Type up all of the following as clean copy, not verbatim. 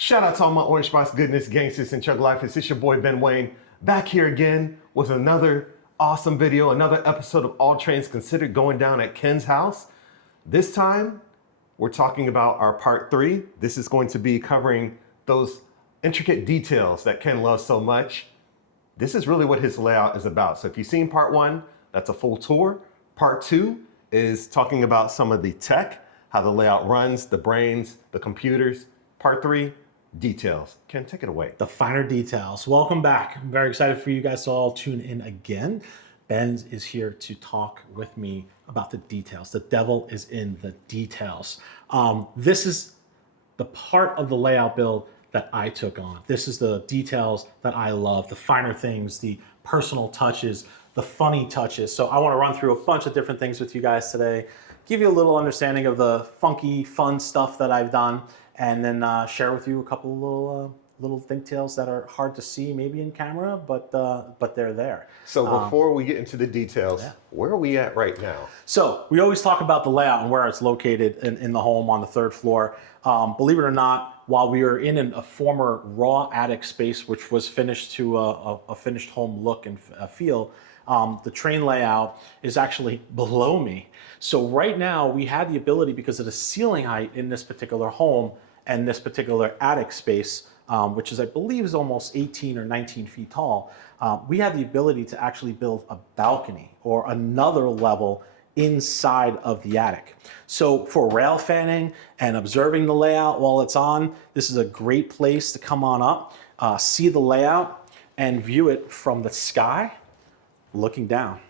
Shout out to all my Orange Box goodness, Gangstas, and Chugg Life. It's your boy Ben Wayne, back here again with another awesome video, another episode of All Trains Considered going down at Ken's house. This time, we're talking about our part 3. This is going to be covering those intricate details that Ken loves so much. This is really what his layout is about. So if you've seen part 1, that's a full tour. Part 2 is talking about some of the tech, how the layout runs, the brains, the computers. Part 3, details. Ken, take it away. The finer details. Welcome back. I'm very excited for you guys to all tune in again. Ben is here to talk with me about the details. The devil is in the details. This is the part of the layout build that I took on. This is the details that I love, the finer things, the personal touches, the funny touches. So I want to run through a bunch of different things with you guys today, give you a little understanding of the funky, fun stuff that I've done, and then share with you a couple of little details that are hard to see maybe in camera, but they're there. So before we get into the details, where are we at right now? So we always talk about the layout and where it's located in the home on the 3rd floor. Believe it or not, while we were in a former raw attic space, which was finished to a finished home look and feel, the train layout is actually below me. So right now we had the ability, because of the ceiling height in this particular home and this particular attic space, which is, I believe, is almost 18 or 19 feet tall, we had the ability to actually build a balcony or another level inside of the attic. So for rail fanning and observing the layout while it's on, this is a great place to come on up, see the layout, and view it from the sky, looking down.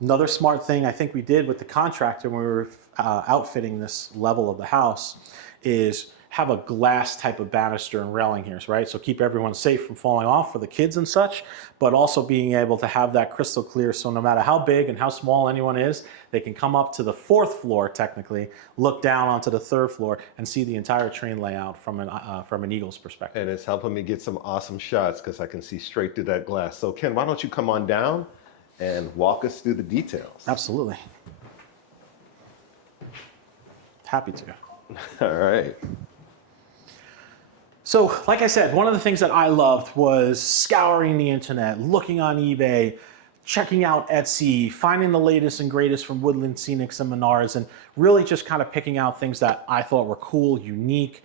Another smart thing I think we did with the contractor when we were outfitting this level of the house is have a glass type of banister and railing here, right? So keep everyone safe from falling off for the kids and such, but also being able to have that crystal clear, so no matter how big and how small anyone is, they can come up to the 4th floor technically, look down onto the 3rd floor, and see the entire train layout from an eagle's perspective. And it's helping me get some awesome shots because I can see straight through that glass. So Ken, why don't you come on down and walk us through the details? Absolutely. Happy to. All right. So, like I said, one of the things that I loved was scouring the internet, looking on eBay, checking out Etsy, finding the latest and greatest from Woodland Scenics and Menards, and really just kind of picking out things that I thought were cool, unique,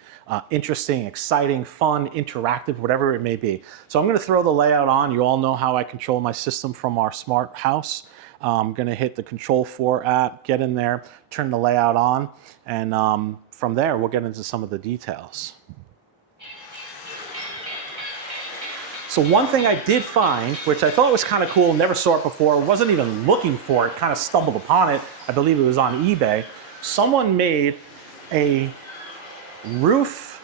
interesting, exciting, fun, interactive, whatever it may be. So I'm going to throw the layout on. You all know how I control my system from our smart house. I'm going to hit the Control 4 app, get in there, turn the layout on, and from there we'll get into some of the details. So one thing I did find, which I thought was kind of cool, never saw it before, wasn't even looking for it, kind of stumbled upon it. I believe it was on eBay. Someone made a roof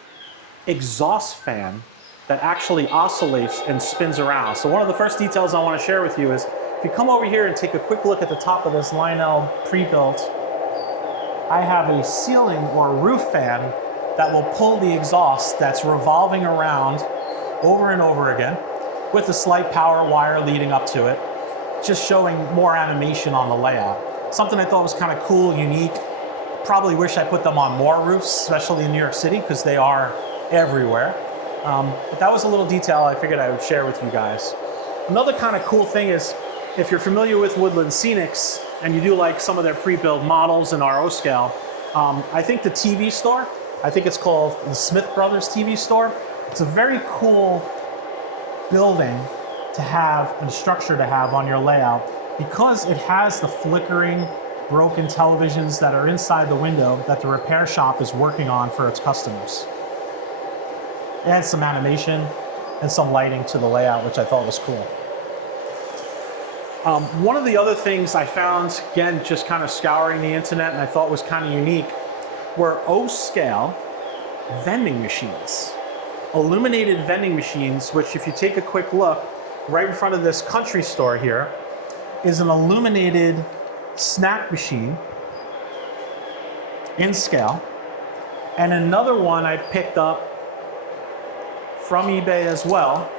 exhaust fan that actually oscillates and spins around. So one of the first details I want to share with you is, if you come over here and take a quick look at the top of this Lionel pre-built, I have a ceiling or roof fan that will pull the exhaust that's revolving around over and over again with a slight power wire leading up to it, just showing more animation on the layout. Something I thought was kind of cool, unique. Probably wish I put them on more roofs, especially in New York City, because they are everywhere. But that was a little detail I figured I would share with you guys. Another kind of cool thing is, if you're familiar with Woodland Scenics and you do like some of their pre-built models in RO scale, I think the TV store, I think it's called the Smith Brothers TV store. It's a very cool building to have and structure to have on your layout, because it has the flickering, broken televisions that are inside the window that the repair shop is working on for its customers. It adds some animation and some lighting to the layout, which I thought was cool. One of the other things I found, again, just kind of scouring the internet, and I thought was kind of unique, were O-scale vending machines. Illuminated vending machines, which, if you take a quick look, right in front of this country store here is an illuminated snack machine in scale. And another one I picked up from eBay as well,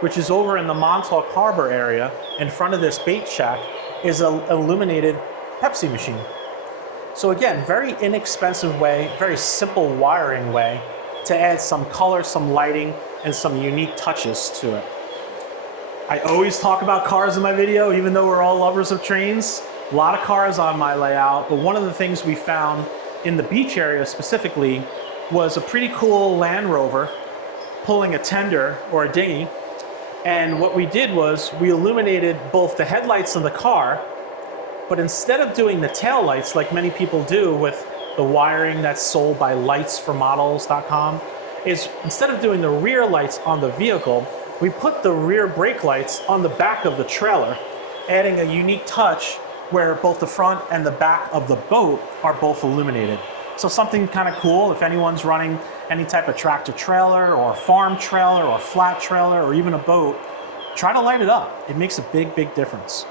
which is over in the Montauk Harbor area in front of this bait shack, is an illuminated Pepsi machine. So again, very inexpensive way, very simple wiring way to add some color, some lighting, and some unique touches to it. I always talk about cars in my video, even though we're all lovers of trains. A lot of cars on my layout, but one of the things we found in the beach area specifically was a pretty cool Land Rover pulling a tender or a dinghy. And what we did was we illuminated both the headlights of the car, but instead of doing the tail lights like many people do with the wiring that's sold by lightsformodels.com, is instead of doing the rear lights on the vehicle, we put the rear brake lights on the back of the trailer, adding a unique touch where both the front and the back of the boat are both illuminated. So something kind of cool if anyone's running any type of tractor trailer or farm trailer or flat trailer or even a boat, try to light it up. It makes a big, big difference.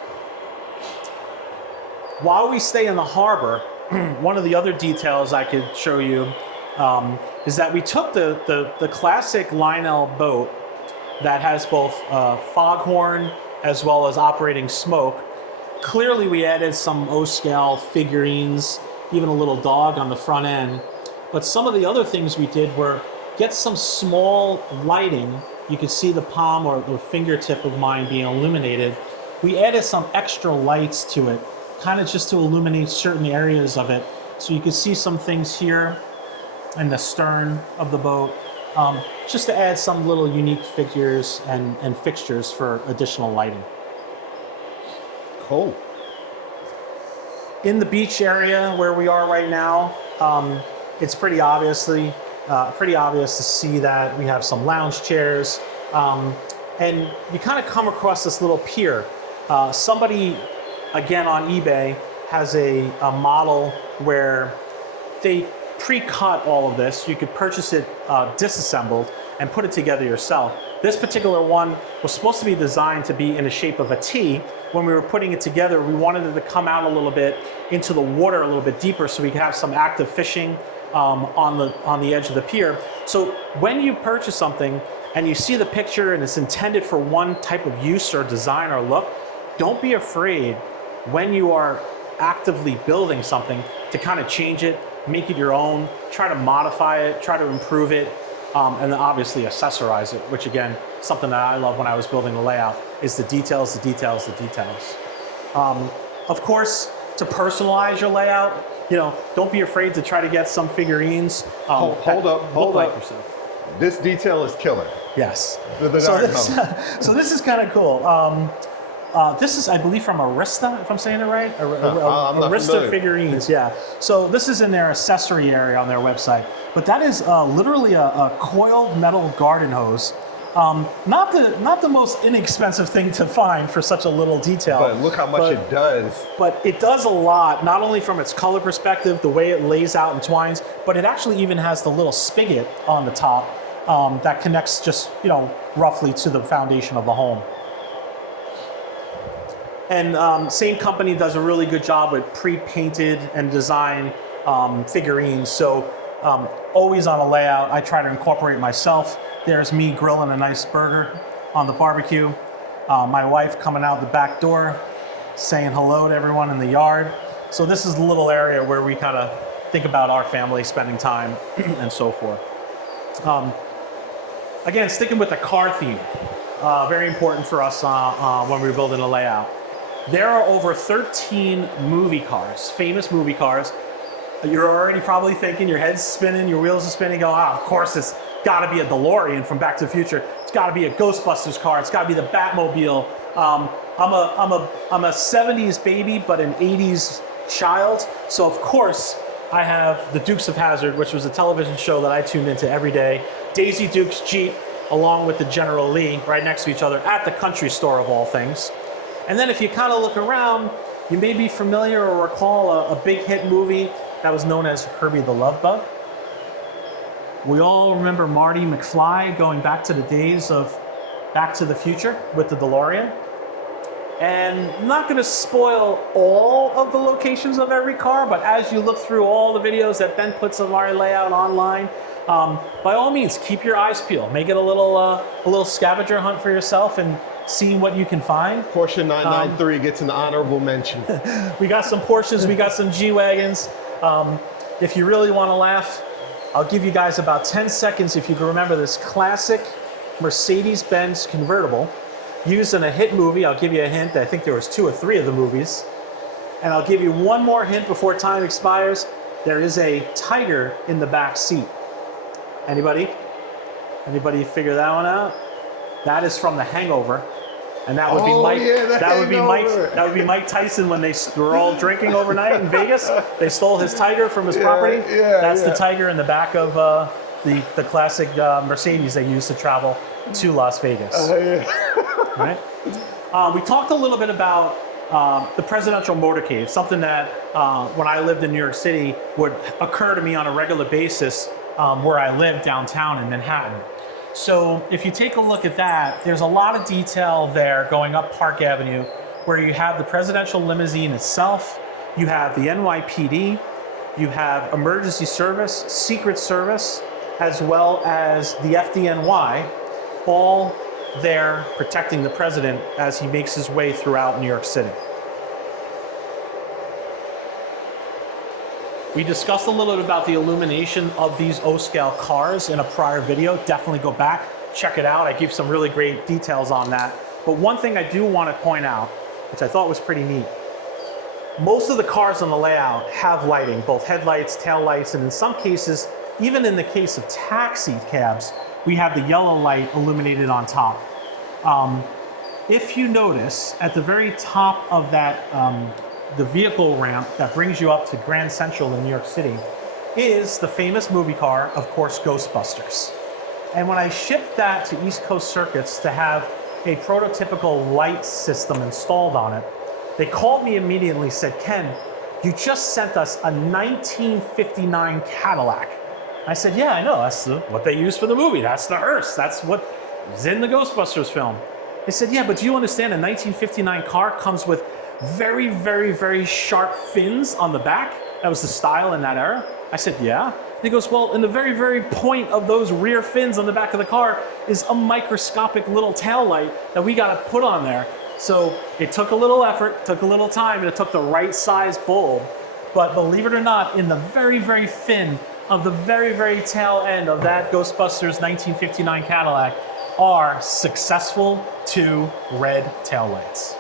While we stay in the harbor, one of the other details I could show you is that we took the classic Lionel boat that has both foghorn as well as operating smoke. Clearly we added some O-scale figurines, even a little dog on the front end. But some of the other things we did were get some small lighting. You could see the palm or the fingertip of mine being illuminated. We added some extra lights to it, kind of just to illuminate certain areas of it. So you could see some things here in the stern of the boat, just to add some little unique figures and fixtures for additional lighting. Cool. In the beach area where we are right now, it's pretty obvious to see that we have some lounge chairs, and you kind of come across this little pier. Somebody, again on eBay, has a model where they pre-cut all of this. You could purchase it disassembled and put it together yourself. This particular one was supposed to be designed to be in the shape of a T. When we were putting it together, we wanted it to come out a little bit into the water a little bit deeper so we could have some active fishing on the edge of the pier. So when you purchase something and you see the picture and it's intended for one type of use or design or look, don't be afraid when you are actively building something to kind of change it, make it your own, try to modify it, try to improve it, and then obviously accessorize it, which again, something that I love when I was building the layout, is the details, the details, the details. Of course, to personalize your layout, don't be afraid to try to get some figurines. Hold up. Yourself. This detail is killer. Yes. So this is kind of cool. This is, I believe, from Arista, if I'm saying it right. Arista figurines, yeah. So this is in their accessory area on their website. But that is literally a coiled metal garden hose. Not the most inexpensive thing to find for such a little detail. But look how much it does. But it does a lot, not only from its color perspective, the way it lays out and twines, but it actually even has the little spigot on the top that connects just, roughly to the foundation of the home. And same company does a really good job with pre-painted and designed figurines. So always on a layout, I try to incorporate myself. There's me grilling a nice burger on the barbecue. My wife coming out the back door, saying hello to everyone in the yard. So this is the little area where we kind of think about our family spending time and so forth. Again, sticking with the car theme, very important for us when we're building a layout. There are over 13 movie cars, famous movie cars. You're already probably thinking, your head's spinning, your wheels are spinning, go, of course it's gotta be a DeLorean from Back to the Future. It's gotta be a Ghostbusters car. It's gotta be the Batmobile. I'm a 70s baby, but an 80s child. So of course, I have the Dukes of Hazzard, which was a television show that I tuned into every day. Daisy Duke's Jeep, along with the General Lee, right next to each other at the country store of all things. And then if you kind of look around, you may be familiar or recall a big hit movie that was known as Herbie the Love Bug. We all remember Marty McFly going back to the days of Back to the Future with the DeLorean. And I'm not going to spoil all of the locations of every car, but as you look through all the videos that Ben puts of our layout online, by all means, keep your eyes peeled. Make it a little scavenger hunt for yourself and see what you can find. Porsche 993 gets an honorable mention. We got some Porsches, we got some G-Wagons. If you really want to laugh, I'll give you guys about 10 seconds if you can remember this classic Mercedes-Benz convertible used in a hit movie. I'll give you a hint. I think there was 2 or 3 of the movies. And I'll give you one more hint before time expires. There is a tiger in the back seat. Anybody? Anybody figure that one out? That is from The Hangover. And that would be Mike. Yeah, that would be Mike. That would be Mike Tyson when they were all drinking overnight in Vegas. They stole his tiger from his property. That's the tiger in the back of the classic Mercedes they used to travel to Las Vegas. Right? We talked a little bit about the presidential motorcade, something that when I lived in New York City would occur to me on a regular basis where I live downtown in Manhattan. So if you take a look at that, there's a lot of detail there going up Park Avenue where you have the presidential limousine itself, you have the NYPD, you have emergency service, Secret Service, as well as the FDNY, all there protecting the president as he makes his way throughout New York City. We discussed a little bit about the illumination of these O-scale cars in a prior video. Definitely go back, check it out. I give some really great details on that. But one thing I do want to point out, which I thought was pretty neat, most of the cars on the layout have lighting, both headlights, tail lights, and in some cases, even in the case of taxi cabs, we have the yellow light illuminated on top. If you notice, at the very top of that the vehicle ramp that brings you up to Grand Central in New York City is the famous movie car, of course, Ghostbusters. And when I shipped that to East Coast Circuits to have a prototypical light system installed on it, they called me immediately, said, Ken, you just sent us a 1959 Cadillac. I said, yeah, I know, that's what they used for the movie. That's the hearse, that's what is in the Ghostbusters film. They said, yeah, but do you understand a 1959 car comes with very, very, very sharp fins on the back? That was the style in that era. I said, yeah. He goes, well, in the very, very point of those rear fins on the back of the car is a microscopic little tail light that we got to put on there. So it took a little effort, took a little time, and it took the right size bulb. But believe it or not, in the very, very fin of the very, very tail end of that Ghostbusters 1959 Cadillac are successful 2 red taillights.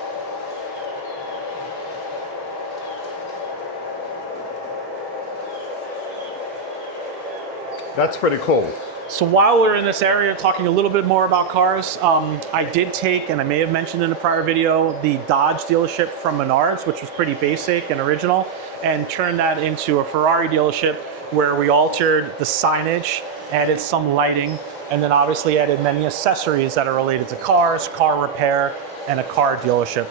That's pretty cool. So while we're in this area talking a little bit more about cars, I did take, and I may have mentioned in a prior video, the Dodge dealership from Menards, which was pretty basic and original, and turned that into a Ferrari dealership where we altered the signage, added some lighting, and then obviously added many accessories that are related to cars, car repair, and a car dealership.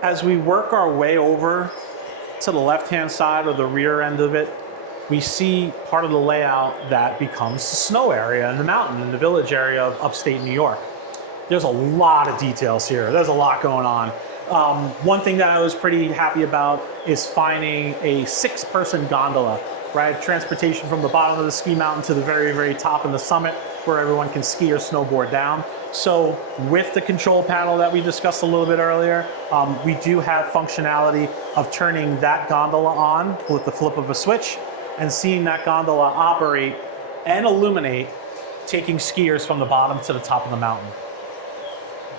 As we work our way over to the left-hand side or the rear end of it, we see part of the layout that becomes the snow area in the mountain, in the village area of upstate New York. There's a lot of details here. There's a lot going on. One thing that I was pretty happy about is finding a 6-person gondola, right? Transportation from the bottom of the ski mountain to the very, very top of the summit where everyone can ski or snowboard down. So with the control panel that we discussed a little bit earlier, we do have functionality of turning that gondola on with the flip of a switch and seeing that gondola operate and illuminate, taking skiers from the bottom to the top of the mountain.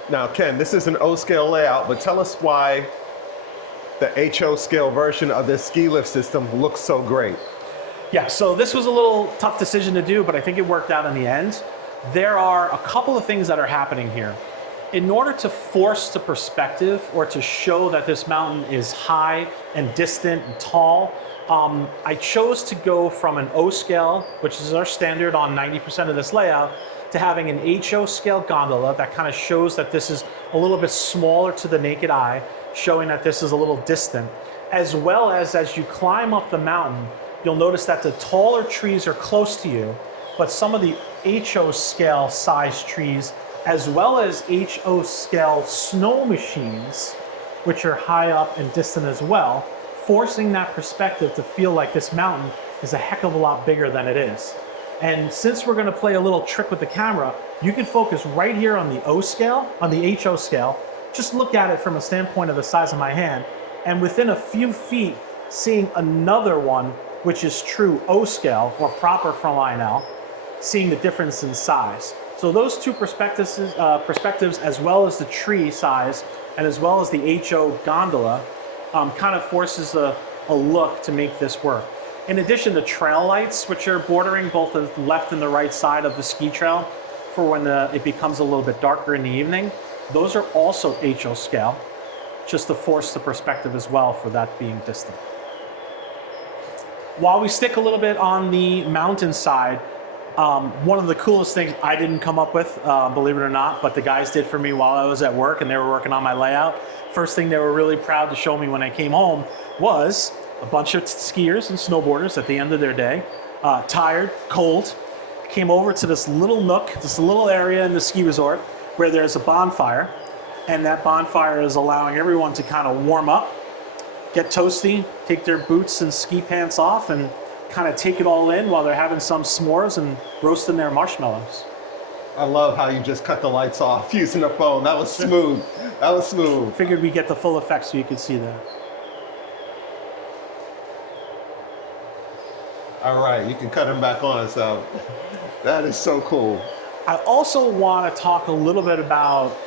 Now, Ken, this is an O-scale layout, but tell us why the HO scale version of this ski lift system looks so great. Yeah, so this was a little tough decision to do, but I think it worked out in the end. There are a couple of things that are happening here. In order to force the perspective or to show that this mountain is high and distant and tall, I chose to go from an O scale, which is our standard on 90% of this layout, to having an HO scale gondola that kind of shows that this is a little bit smaller to the naked eye, showing that this is a little distant. As well as you climb up the mountain, you'll notice that the taller trees are close to you, but some of the HO scale size trees, as well as HO scale snow machines, which are high up and distant as well, forcing that perspective to feel like this mountain is a heck of a lot bigger than it is. And since we're going to play a little trick with the camera, you can focus right here on the O scale, on the HO scale. Just look at it from a standpoint of the size of my hand. And within a few feet, seeing another one, which is true O scale or proper from Lionel, seeing the difference in size. So those two perspectives as well as the tree size and as well as the HO gondola kind of forces a look to make this work. In addition, the trail lights, which are bordering both the left and the right side of the ski trail for when it becomes a little bit darker in the evening, those are also HO scale, just to force the perspective as well for that being distant. While we stick a little bit on the mountainside, one of the coolest things I didn't come up with, believe it or not, but the guys did for me while I was at work and they were working on my layout. First thing they were really proud to show me when I came home was a bunch of skiers and snowboarders at the end of their day, tired, cold, came over to this little nook, this little area in the ski resort where there's a bonfire, and that bonfire is allowing everyone to kind of warm up, get toasty, take their boots and ski pants off, and kind of take it all in while they're having some s'mores and roasting their marshmallows. I love how you just cut the lights off using the phone. That was smooth. That was smooth. Figured we'd get the full effect so you could see that. All right, you can cut him back on, so that is so cool. I also want to talk a little bit about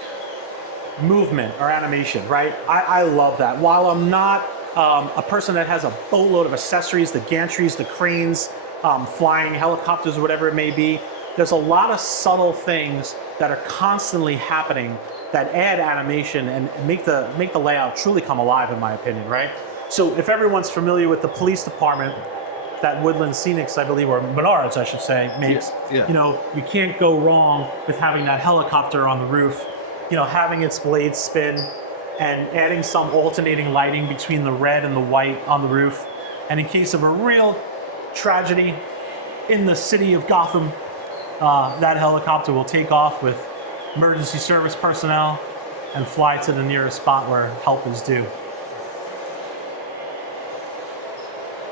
movement or animation, right? I love that. While I'm not a person that has a boatload of accessories, the gantries, the cranes, flying helicopters, whatever it may be, there's a lot of subtle things that are constantly happening that add animation and make the layout truly come alive, in my opinion, right? So if everyone's familiar with the police department that Woodland Scenics, I believe, or Menards, I should say, makes, Yeah. you know, you can't go wrong with having that helicopter on the roof, you know, having its blades spin and adding some alternating lighting between the red and the white on the roof. And in case of a real tragedy in the city of Gotham, that helicopter will take off with emergency service personnel and fly to the nearest spot where help is due.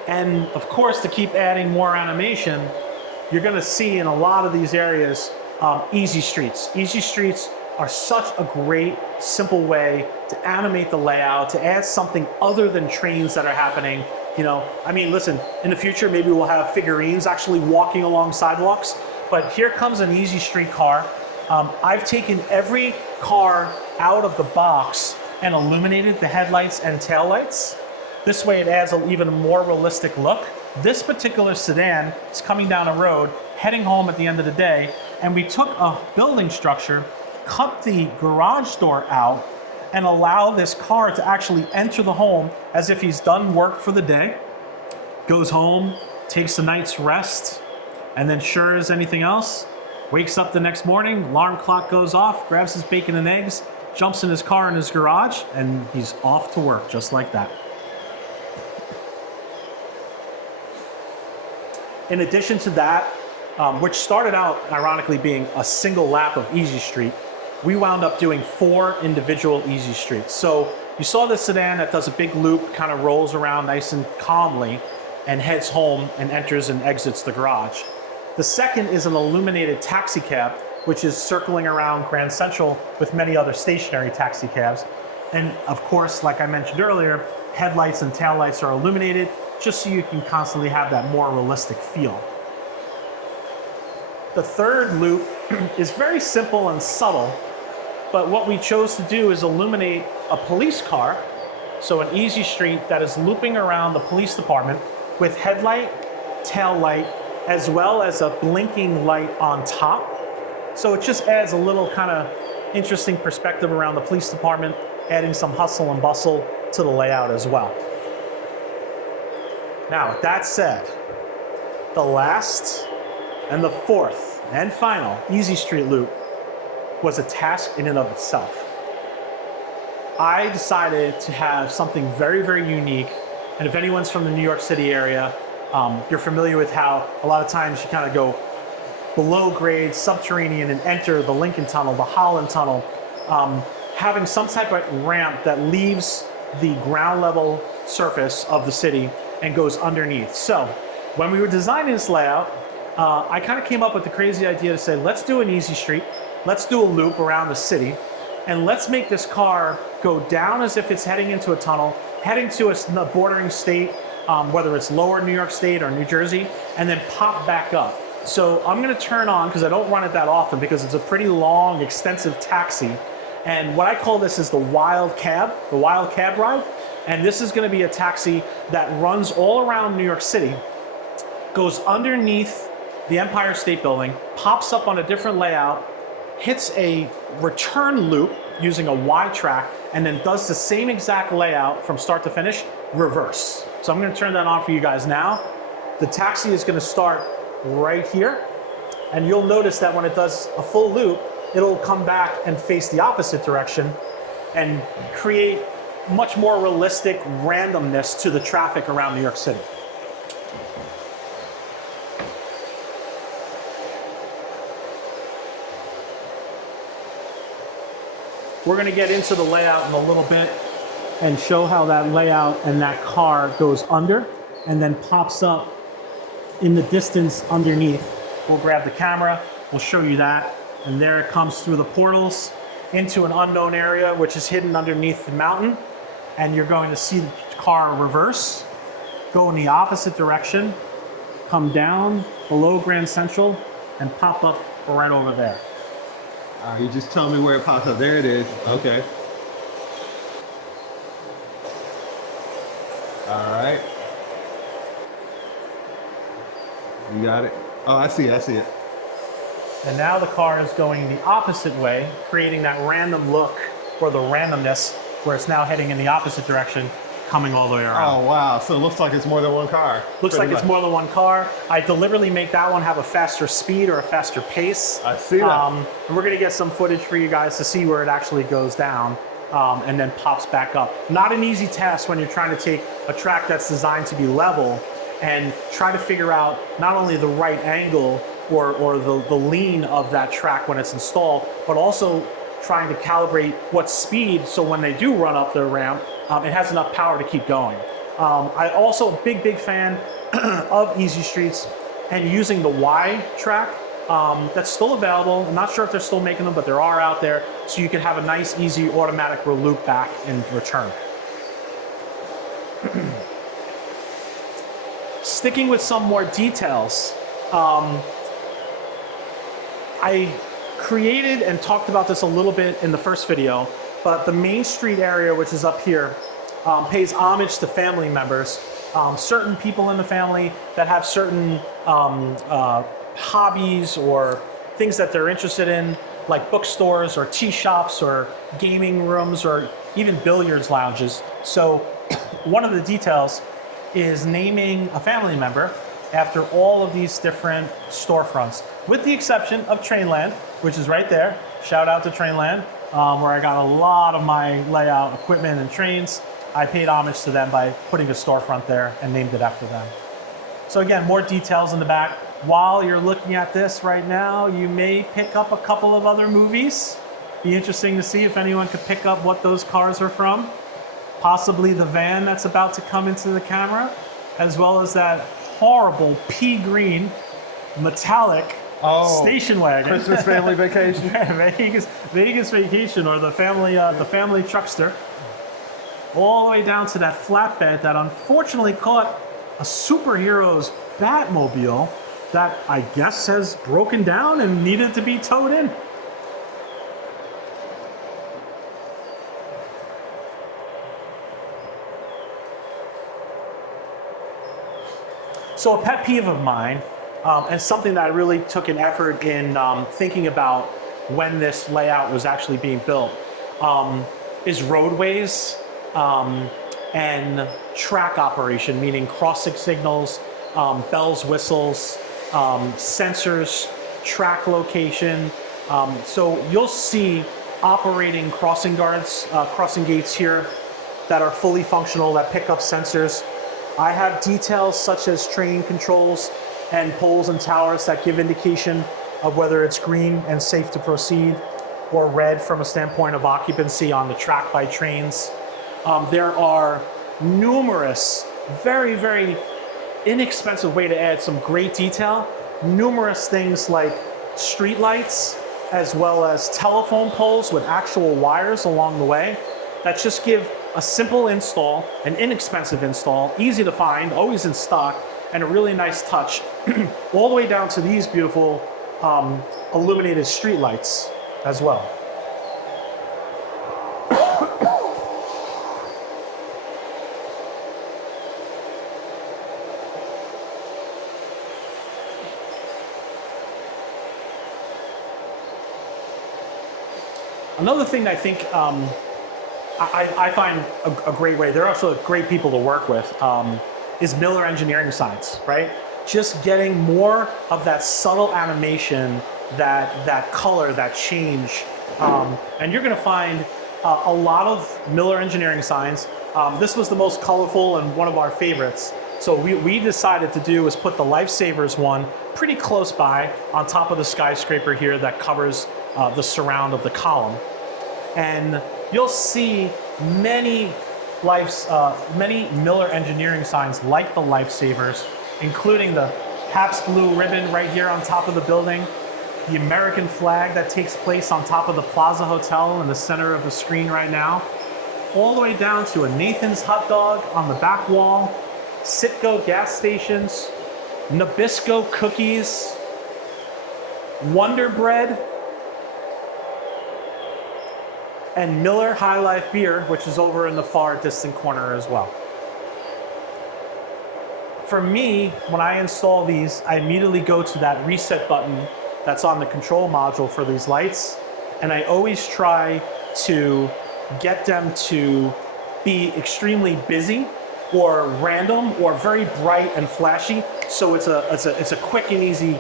And of course, to keep adding more animation, you're gonna see in a lot of these areas, easy streets. Easy streets are such a great, simple way to animate the layout, to add something other than trains that are happening. You know, I mean, listen, in the future, maybe we'll have figurines actually walking along sidewalks, but here comes an easy street car. I've taken every car out of the box and illuminated the headlights and taillights. This way it adds an even more realistic look. This particular sedan is coming down a road, heading home at the end of the day, and we took a building structure, cut the garage door out, and allow this car to actually enter the home as if he's done work for the day, goes home, takes a night's rest, and then sure as anything else, wakes up the next morning, alarm clock goes off, grabs his bacon and eggs, jumps in his car in his garage, and he's off to work just like that. In addition to that, which started out ironically being a single lap of Easy Street, we wound up doing 4 individual Easy Streets. So you saw the sedan that does a big loop, kind of rolls around nice and calmly and heads home and enters and exits the garage. The second is an illuminated taxi cab, which is circling around Grand Central with many other stationary taxi cabs. And of course, like I mentioned earlier, headlights and taillights are illuminated just so you can constantly have that more realistic feel. The third loop is very simple and subtle, but what we chose to do is illuminate a police car, so an Easy Street that is looping around the police department with headlight, tail light, as well as a blinking light on top. So it just adds a little kind of interesting perspective around the police department, adding some hustle and bustle to the layout as well. Now, with that said, the last and the fourth and final Easy Street loop was a task in and of itself. I decided to have something very, very unique. And if anyone's from the New York City area, you're familiar with how a lot of times you kind of go below grade, subterranean, and enter the Lincoln Tunnel, the Holland Tunnel, having some type of ramp that leaves the ground level surface of the city and goes underneath. So when we were designing this layout, I kind of came up with the crazy idea to say, let's do an easy street, let's do a loop around the city, and let's make this car go down as if it's heading into a tunnel, heading to a bordering state, whether it's lower New York State or New Jersey, and then pop back up. So I'm gonna turn on, because I don't run it that often because it's a pretty long, extensive taxi. And what I call this is the wild cab ride. And this is gonna be a taxi that runs all around New York City, goes underneath the Empire State Building, pops up on a different layout, hits a return loop using a Y track, and then does the same exact layout from start to finish, reverse. So I'm gonna turn that on for you guys now. The taxi is gonna start right here, and you'll notice that when it does a full loop, it'll come back and face the opposite direction and create much more realistic randomness to the traffic around New York City. We're gonna get into the layout in a little bit and show how that layout and that car goes under and then pops up in the distance underneath. We'll grab the camera, we'll show you that, and there it comes through the portals into an unknown area which is hidden underneath the mountain, and you're going to see the car reverse, go in the opposite direction, come down below Grand Central, and pop up right over there. All right, you just tell me where it pops up. There it is. Okay. All right. You got it? Oh, I see it. And now the car is going the opposite way, creating that random look or the randomness where it's now heading in the opposite direction, coming all the way around. Oh, wow. So it looks like it's more than one car. Looks like it's more than one car. I deliberately make that one have a faster speed or a faster pace. I see that. And we're gonna get some footage for you guys to see where it actually goes down and then pops back up. Not an easy task when you're trying to take a track that's designed to be level and try to figure out not only the right angle or the lean of that track when it's installed, but also trying to calibrate what speed so when they do run up the ramp, it has enough power to keep going. I also a big fan of Easy Streets and using the Y track. That's still available. I'm not sure if they're still making them, but there are out there. So you can have a nice, easy automatic loop back and return. Sticking with some more details, I created and talked about this a little bit in the first video, but the Main Street area, which is up here, pays homage to family members. Certain people in the family that have certain hobbies or things that they're interested in, like bookstores or tea shops or gaming rooms or even billiards lounges. So one of the details is naming a family member after all of these different storefronts, with the exception of Trainland, which is right there. Shout out to Trainland, where I got a lot of my layout equipment and trains. I paid homage to them by putting a storefront there and named it after them. So again, more details in the back. While you're looking at this right now, you may pick up a couple of other movies. Be interesting to see if anyone could pick up what those cars are from. Possibly the van that's about to come into the camera, as well as that horrible pea green metallic station wagon. Christmas family vacation. Vegas vacation, or the family truckster. All the way down to that flatbed that unfortunately caught a superhero's Batmobile that I guess has broken down and needed to be towed in. So a pet peeve of mine, and something that I really took an effort in thinking about when this layout was actually being built, is roadways and track operation, meaning crossing signals, bells, whistles, sensors, track location. So you'll see operating crossing guards, crossing gates here that are fully functional, that pick up sensors. I have details such as train controls and poles and towers that give indication of whether it's green and safe to proceed, or red from a standpoint of occupancy on the track by trains. There are numerous, very inexpensive way to add some great detail numerous things like street lights, as well as telephone poles with actual wires along the way that just give a simple install, an inexpensive install, easy to find, always in stock, and a really nice touch, all the way down to these beautiful illuminated street lights as well. Another thing I think I find a great way, they're also great people to work with, is Miller engineering signs, right? Just getting more of that subtle animation, that color, that change. And you're gonna find a lot of Miller engineering signs. This was the most colorful and one of our favorites. So we decided to do is put the Lifesavers one pretty close by on top of the skyscraper here that covers the surround of the column. And you'll see many Miller engineering signs like the Lifesavers, including the Pabst Blue Ribbon right here on top of the building, the American flag that takes place on top of the Plaza Hotel in the center of the screen right now, all the way down to a Nathan's hot dog on the back wall, Citgo gas stations, Nabisco cookies, Wonder Bread, and Miller High Life beer, which is over in the far distant corner as well. For me, when I install these, I immediately go to that reset button that's on the control module for these lights, and I always try to get them to be extremely busy or random or very bright and flashy, so it's a quick and easy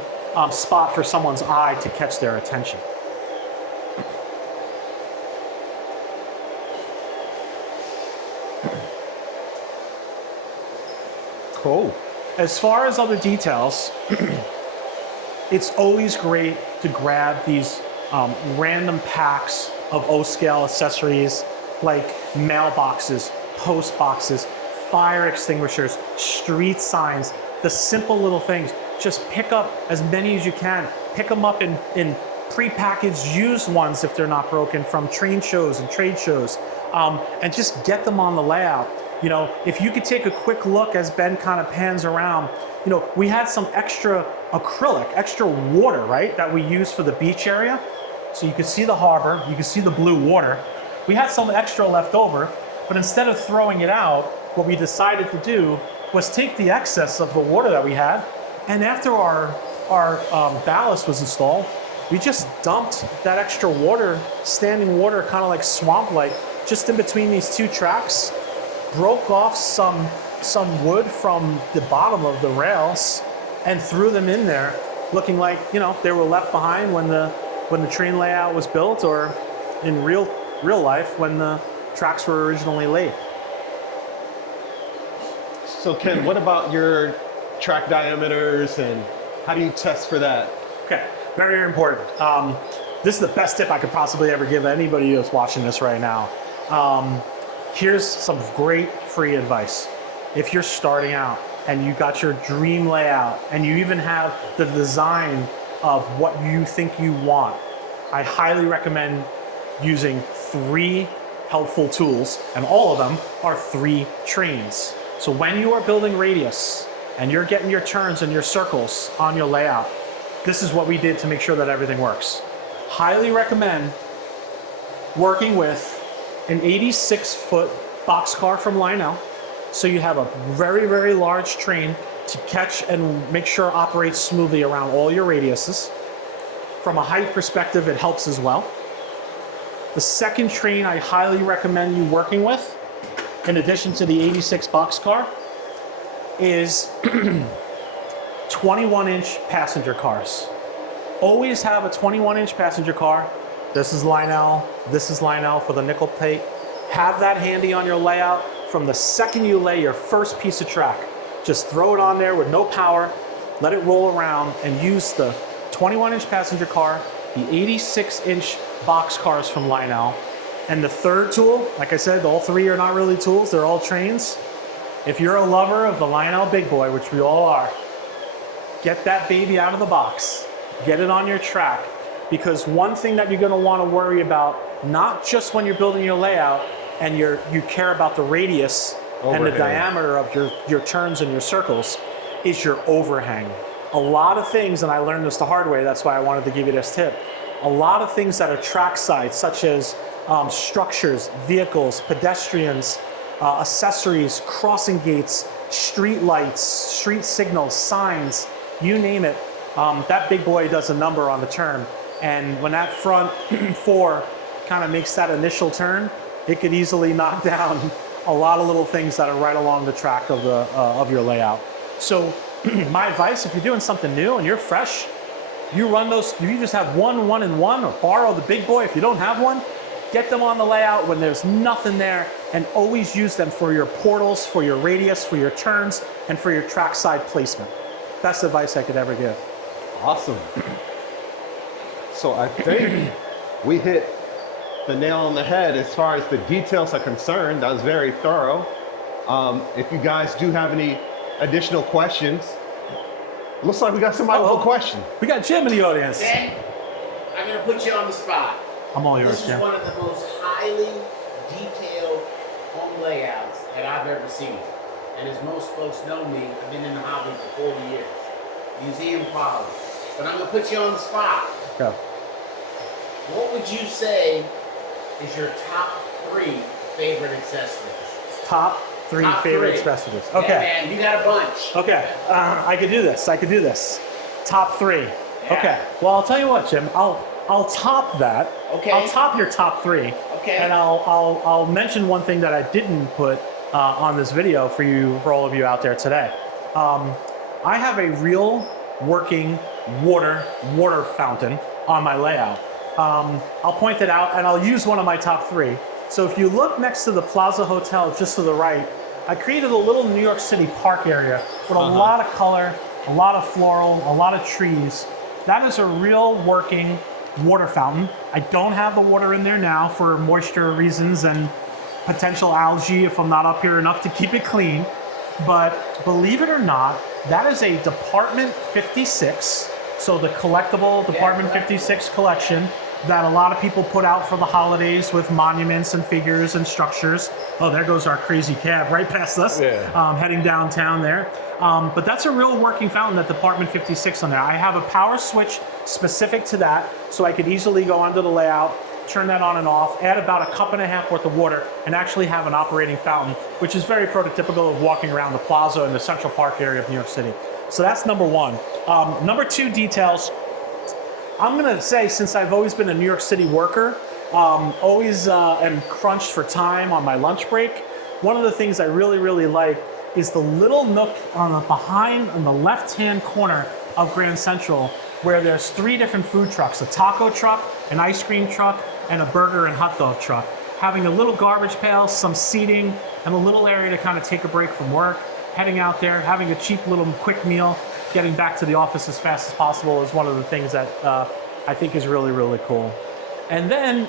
spot for someone's eye to catch their attention. Cool. As far as other details, it's always great to grab these random packs of O-scale accessories like mailboxes, post boxes, fire extinguishers, street signs, the simple little things. Just pick up as many as you can. Pick them up in pre-packaged used ones if they're not broken from train shows and trade shows, and just get them on the layout. You know, if you could take a quick look as Ben kind of pans around, you know, we had some extra acrylic, extra water, right, that we used for the beach area. So you could see the harbor, you could see the blue water. We had some extra left over, but instead of throwing it out, what we decided to do was take the excess of the water that we had, and after our ballast was installed, we just dumped that extra water, standing water, kind of like swamp-like, just in between these two tracks, broke off some wood from the bottom of the rails and threw them in there, looking like, you know, they were left behind when the train layout was built, or in real life when the tracks were originally laid. So Ken, what about your track diameters and how do you test for that? Okay, very, very important. This is the best tip I could possibly ever give anybody who's watching this right now. Here's some great free advice. If you're starting out and you got your dream layout and you even have the design of what you think you want, I highly recommend using 3 helpful tools, and all of them are 3 trains. So when you are building radius and you're getting your turns and your circles on your layout, this is what we did to make sure that everything works. Highly recommend working with an 86-foot boxcar from Lionel, so you have a very, very large train to catch and make sure it operates smoothly around all your radiuses. From a height perspective, it helps as well. The second train I highly recommend you working with, in addition to the 86 boxcar, is 21-inch passenger cars. Always have a 21-inch passenger car. This is Lionel for the nickel plate. Have that handy on your layout from the second you lay your first piece of track. Just throw it on there with no power, let it roll around, and use the 21-inch passenger car, the 86-inch box cars from Lionel, and the third tool, like I said, all 3 are not really tools, they're all trains. If you're a lover of the Lionel Big Boy, which we all are, get that baby out of the box, get it on your track, because one thing that you're going to want to worry about, not just when you're building your layout and you care about the radius and the diameter of your turns and your circles, is your overhang. A lot of things, and I learned this the hard way, that's why I wanted to give you this tip, a lot of things that are trackside, such as structures, vehicles, pedestrians, accessories, crossing gates, street lights, street signals, signs, you name it, that big boy does a number on the turn. And when that front four kind of makes that initial turn, it could easily knock down a lot of little things that are right along the track of your layout. So my advice, if you're doing something new and you're fresh, you run those, if you just have one and one, or borrow the big boy if you don't have one, get them on the layout when there's nothing there, and always use them for your portals, for your radius, for your turns, and for your trackside placement. Best advice I could ever give. Awesome. So I think we hit the nail on the head as far as the details are concerned. That was very thorough. If you guys do have any additional questions, looks like we got somebody with a question. We got Jim in the audience. Dan, I'm going to put you on the spot. I'm all yours, This is Jim. one of the most highly detailed home layouts that I've ever seen. And as most folks know me, I've been in the hobby for 40 years. Museum quality. But I'm going to put you on the spot. Go. What would you say is your top 3 favorite accessories? Top three favorite accessories. Okay. Yeah, man, you got a bunch. Okay. I could do this. Top 3. Yeah. Okay. Well, I'll tell you what, Jim. I'll top that. Okay. I'll top your top 3. Okay. And I'll mention one thing that I didn't put on this video for all of you out there today. I have a real working water fountain on my layout. I'll point it out, and I'll use one of my top 3. So if you look next to the Plaza Hotel, just to the right, I created a little New York City park area with a lot of color, a lot of floral, a lot of trees. That is a real working water fountain. I don't have the water in there now for moisture reasons and potential algae if I'm not up here enough to keep it clean. But believe it or not, that is a Department 56, so the collectible Department 56 collection that a lot of people put out for the holidays with monuments and figures and structures. Oh, there goes our crazy cab right past us, heading downtown there. But that's a real working fountain, that Department 56 on there. I have a power switch specific to that, so I could easily go under the layout, turn that on and off, add about a cup and a half worth of water, and actually have an operating fountain, which is very prototypical of walking around the plaza in the Central Park area of New York City. So that's number 1. Number 2 details. I'm gonna say, since I've always been a New York City worker, always am crunched for time on my lunch break, one of the things I really like is the little nook on the left-hand corner of Grand Central, where there's 3 different food trucks: a taco truck, an ice cream truck, and a burger and hot dog truck. Having a little garbage pail, some seating, and a little area to kind of take a break from work, heading out there, having a cheap little quick meal, getting back to the office as fast as possible is one of the things that I think is really cool. And then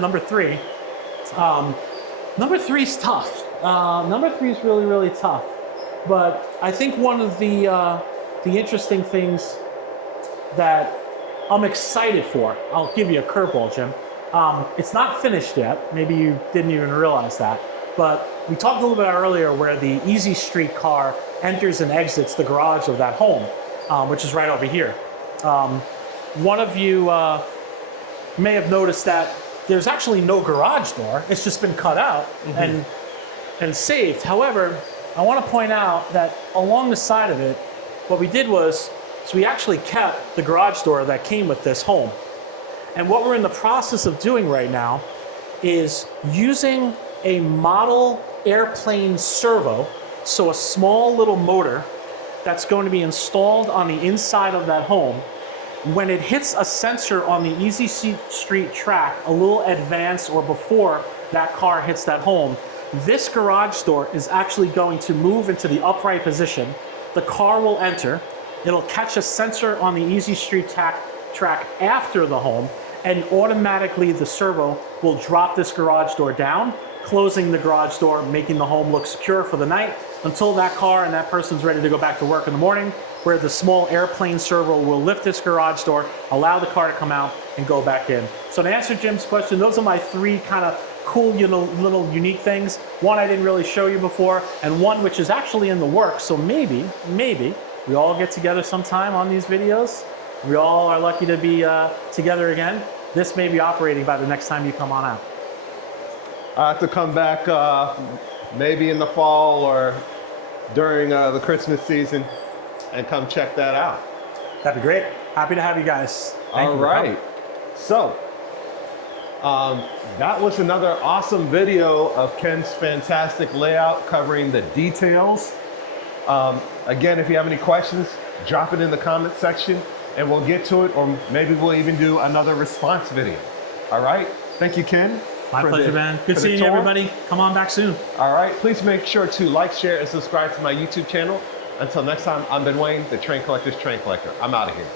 number 3. Number 3 is tough. Number 3 is really tough. But I think one of the interesting things that I'm excited for, I'll give you a curveball, Jim. It's not finished yet. Maybe you didn't even realize that. But we talked a little bit earlier where the Easy Street car enters and exits the garage of that home, which is right over here. One of you may have noticed that there's actually no garage door. It's just been cut out and saved. However, I want to point out that along the side of it, what we did was, we actually kept the garage door that came with this home. And what we're in the process of doing right now is using a model airplane servo, so a small little motor that's going to be installed on the inside of that home. When it hits a sensor on the Easy Street track, a little advanced or before that car hits that home, this garage door is actually going to move into the upright position. The car will enter. It'll catch a sensor on the Easy Street track after the home, and automatically the servo will drop this garage door down closing the garage door, making the home look secure for the night until that car and that person's ready to go back to work in the morning, where the small airplane servo will lift this garage door, allow the car to come out and go back in. So to answer Jim's question, those are my three kind of cool, little unique things. One I didn't really show you before, and one which is actually in the works. So maybe we all get together sometime on these videos. We all are lucky to be together again. This may be operating by the next time you come on out. I have to come back maybe in the fall or during the Christmas season and come check that out. That'd be great. Happy to have you guys. Thank you for coming. So that was another awesome video of Ken's fantastic layout covering the details. Again, if you have any questions, drop it in the comment section and we'll get to it, or maybe we'll even do another response video. All right. Thank you, Ken. My pleasure, man. Good seeing you, everybody. Come on back soon. All right. Please make sure to like, share, and subscribe to my YouTube channel. Until next time, I'm Ben Wayne, the Train Collector's Train Collector. I'm out of here.